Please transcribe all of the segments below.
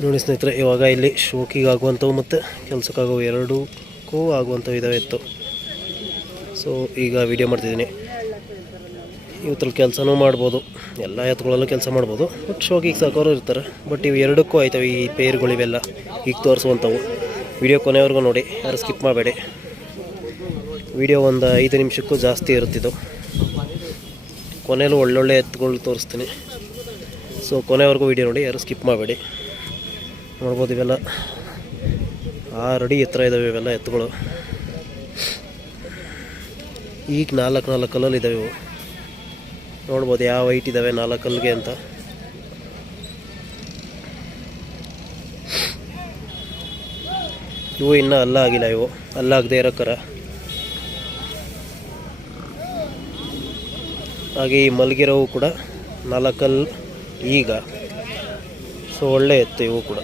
ನೋಡಿ ಸ್ನೇಹಿತರೆ, ಇವಾಗ ಇಲ್ಲಿ ಶೋಕಿಗೆ ಆಗುವಂಥವು ಮತ್ತು ಕೆಲಸಕ್ಕಾಗುವ ಎರಡಕ್ಕೂ ಆಗುವಂಥವು ಇದ್ದಾವೆ ಇತ್ತು. ಸೊ ಈಗ ವಿಡಿಯೋ ಮಾಡ್ತಿದ್ದೀನಿ. ಇವತ್ತಲ್ಲಿ ಕೆಲಸನೂ ಮಾಡ್ಬೋದು, ಎಲ್ಲ ಎತ್ತುಗಳಲ್ಲೂ ಕೆಲಸ ಮಾಡ್ಬೋದು ಬಟ್ ಶೋಕಿಗೆ ಸಾಕೋರು ಇರ್ತಾರೆ. ಬಟ್ ಇವು ಎರಡಕ್ಕೂ ಆಯ್ತವೆ, ಈ ಪೇರುಗಳಿವೆಲ್ಲ ಈಗ ತೋರಿಸುವಂಥವು. ವಿಡಿಯೋ ಕೊನೆವರೆಗೂ ನೋಡಿ, ಯಾರು ಸ್ಕಿಪ್ ಮಾಡಬೇಡಿ. ವಿಡಿಯೋ ಒಂದು ಐದು ನಿಮಿಷಕ್ಕೂ ಜಾಸ್ತಿ ಇರುತ್ತಿದ್ದು ಕೊನೆಯಲ್ಲೂ ಒಳ್ಳೊಳ್ಳೆ ಎತ್ತುಗಳು ತೋರಿಸ್ತೀನಿ. ಸೊ ಕೊನೆವರೆಗೂ ವಿಡಿಯೋ ನೋಡಿ, ಯಾರು ಸ್ಕಿಪ್ ಮಾಡಬೇಡಿ. ನೋಡ್ಬೋದು ಇವೆಲ್ಲ. ಆರು ಅಡಿ ಎತ್ತರ ಇದ್ದಾವೆ ಇವೆಲ್ಲ ಎತ್ತುಗಳು. ಈಗ ನಾಲ್ಕು ನಾಲ್ಕು ಕಲ್ಲಲ್ಲಿ ಇದ್ದಾವೆ ಇವು. ನೋಡ್ಬೋದು ಯಾವ ಹೈಟ್ ಇದ್ದಾವೆ ನಾಲ್ಕು ಕಲ್ಲಿಗೆ ಅಂತ. ಇವು ಇನ್ನೂ ಅಲ್ಲ ಆಗಿಲ್ಲ ಇವು. ಅಲ್ಲಾಗದೇ ಇರೋ ಕರ. ಹಾಗೆ ಈ ಮಲಗಿರೋವು ಕೂಡ ನಾಲ್ಕಲ್ಲಿ ಈಗ. ಸೊ ಒಳ್ಳೆ ಎತ್ತು ಇವು ಕೂಡ.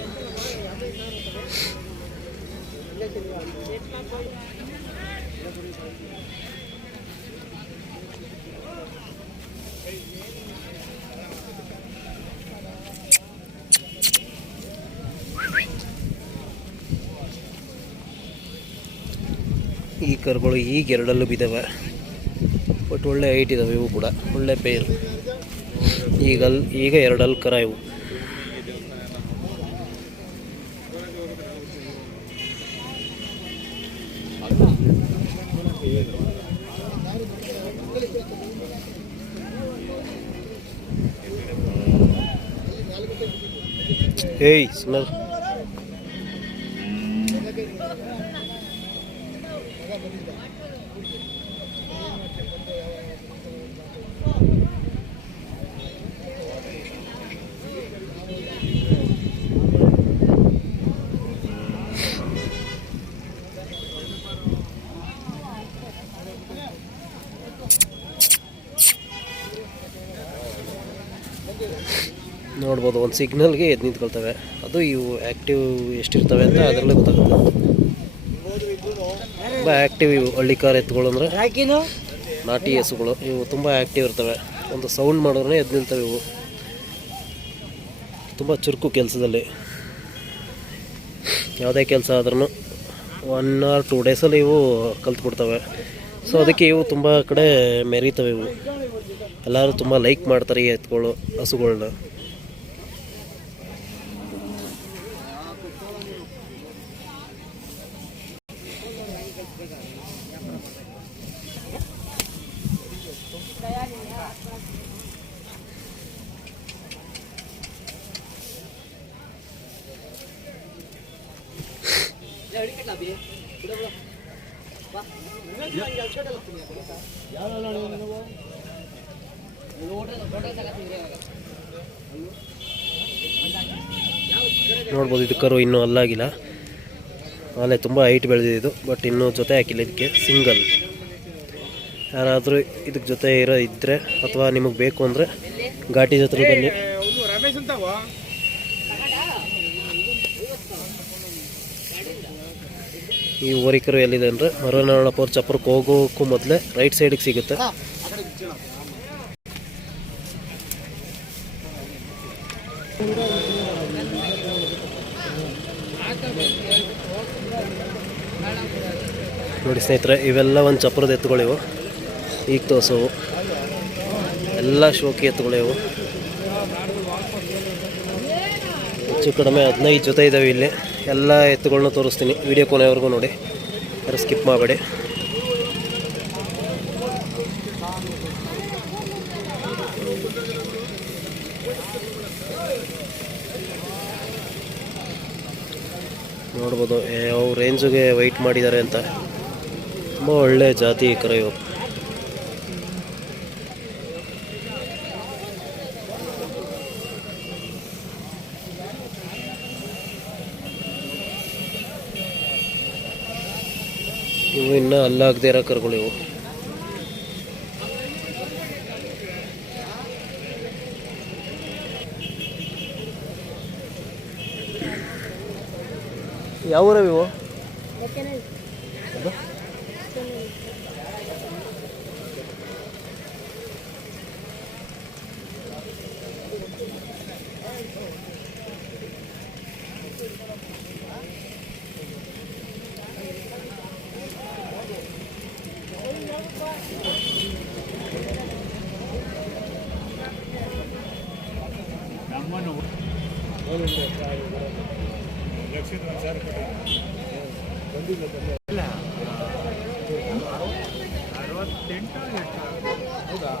ಕರುಗಳು ಈಗ ಎರಡಲ್ಲೂ ಬಿದ್ದಾವೆ. ಬಟ್ ಒಳ್ಳೆ ಹೈಟ್ ಇದಾವೆ ಇವು ಕೂಡ. ಒಳ್ಳೆ ಪೇರು ಈಗ ಅಲ್- ಈಗ ಎರಡಲ್ಲಿ ಕರ ಇವು. ಏಯ್ ಸುಮ್ಮನೆ ನೋಡ್ಬೋದು ಒಂದು ಸಿಗ್ನಲ್ಗೆ ಎದ್ದು ನಿಂತ್ಕೊಳ್ತವೆ. ಅದು ಇವು ಆ್ಯಕ್ಟಿವ್ ಎಷ್ಟಿರ್ತವೆ ಅಂತ ಅದರಲ್ಲೇ ಗೊತ್ತಾಗುತ್ತೆ. ತುಂಬ ಆ್ಯಕ್ಟಿವ್ ಇವು ಹಳ್ಳಿಕಾರ ಎತ್ತುಗಳು ಅಂದರೆ. ನಾಟಿ ಹಸುಗಳು ಇವು ತುಂಬ ಆ್ಯಕ್ಟಿವ್ ಇರ್ತವೆ. ಒಂದು ಸೌಂಡ್ ಮಾಡಿದ್ರೆ ಎದ್ದು ನಿಲ್ತವೆ ಇವು. ತುಂಬ ಚುರುಕು ಕೆಲಸದಲ್ಲಿ. ಯಾವುದೇ ಕೆಲಸ ಆದ್ರೂ ಒನ್ ಆರ್ ಟೂ ಡೇಸಲ್ಲಿ ಇವು ಕಲ್ತ್ಬಿಡ್ತವೆ. ಸೊ ಅದಕ್ಕೆ ಇವು ತುಂಬ ಕಡೆ ಮೆರೀತವೆ ಇವು. ಎಲ್ಲರೂ ತುಂಬ ಲೈಕ್ ಮಾಡ್ತಾರೆ ಈ ಎತ್ತುಗಳು ಹಸುಗಳನ್ನ ನೋಡ್ಬೋದು ಇದು ಕರು ಇನ್ನೂ ಅಲ್ಲಾಗಿಲ್ಲ. ಆಲೆ ತುಂಬ ಹೈಟ್ ಬೆಳೆದಿದೆ ಇದು ಬಟ್ ಇನ್ನೂ ಜೊತೆ ಹಾಕಿಲ್ಲ, ಇದಕ್ಕೆ ಸಿಂಗಲ್ ಯಾರಾದರೂ ಇದಕ್ಕೆ ಜೊತೆ ಇರೋ ಇದ್ದರೆ ಅಥವಾ ನಿಮಗೆ ಬೇಕು ಅಂದರೆ ಘಾಟಿ ಜೊತೆ ಬನ್ನಿ. ಈ ಓರಿಕರು ಎಲ್ಲಿದೆ ಅಂದರೆ ಮರನಾಳಪ್ಪ ಚಪ್ಪರಕ್ಕೆ ಹೋಗೋಕ್ಕೂ ಮೊದಲೇ ರೈಟ್ ಸೈಡಿಗೆ ಸಿಗುತ್ತೆ. ನೋಡಿ ಸ್ನೇಹಿತರೆ, ಇವೆಲ್ಲ ಒಂದು ಚಪ್ರದ ಎತ್ತುಗಳಿವು. ಈಗ ತೋರಿಸೋವು ಎಲ್ಲ ಶೋಕಿ ಎತ್ತುಗಳಿವು ಹೆಚ್ಚು ಕಡಿಮೆ ಹದಿನೈದು ಜೊತೆ ಇದ್ದಾವೆ ಇಲ್ಲಿ. ಎಲ್ಲ ಎತ್ತುಗಳನ್ನ ತೋರಿಸ್ತೀನಿ. ವಿಡಿಯೋ ಕೊನೆವರೆಗೂ ನೋಡಿ. ಯಾರು ಸ್ಕಿಪ್ ಮಾಡಬೇಡಿ. ನೋಡ್ಬೋದು, ಯಾವ ರೇಂಜಿಗೆ ವೆಯ್ಟ್ ಮಾಡಿದ್ದಾರೆ ಅಂತ. ತುಂಬ ಒಳ್ಳೆ ಜಾತಿ ಕರ ಇವು ಇನ್ನು ಅಲ್ಲಾಗದೇ ಇರೋ ಕರುಗಳು ಇವು. ಯಾವ ಇವು? ಇಲ್ಲ ಅರವತ್ತೆಂಟು ಹೌದಾ